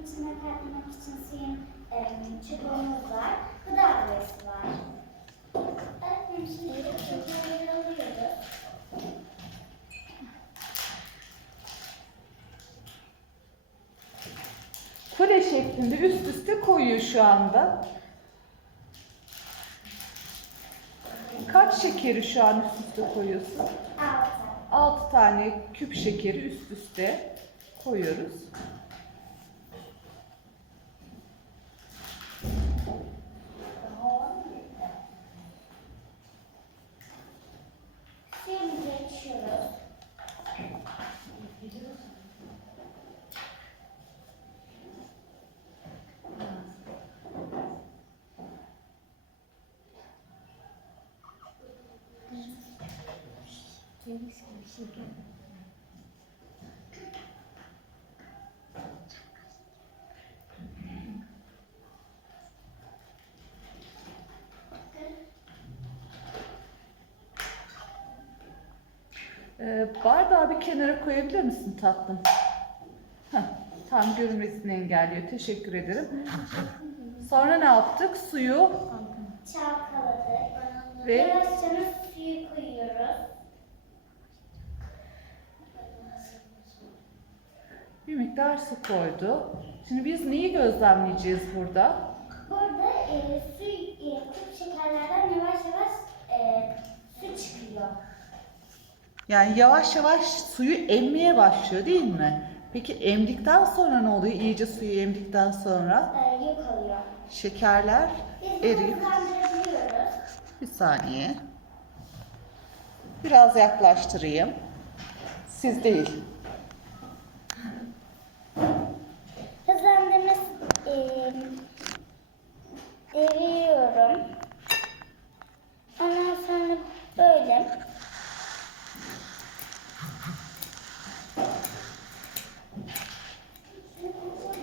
Bunun içine katlamak için suyun e, çubuğumuz var. Gıda boyası var. Öğretmenim şimdi çubuğu alıyoruz. Kule şeklinde üst üste koyuyor şu anda. Kaç şekeri şu an üst üste koyuyorsun? Altı. 6 tane küp şekeri üst üste koyuyoruz. Ee, bardağı bir kenara koyabilir misin tatlım? Heh, tam görünmesini engelliyor. Teşekkür ederim. Sonra ne yaptık? Suyu Çalkaladık. Ve- suyu koyuyoruz. Bir miktar su koydu. Şimdi biz neyi gözlemleyeceğiz burada? Burada e, su, e, şekerlerden yavaş yavaş e, su çıkıyor. Yani yavaş yavaş suyu emmeye başlıyor değil mi? Peki emdikten sonra ne oluyor? İyice suyu emdikten sonra E, yok oluyor. şekerler Biz eriyip bir saniye. Biraz yaklaştırayım. Siz değil. Okay.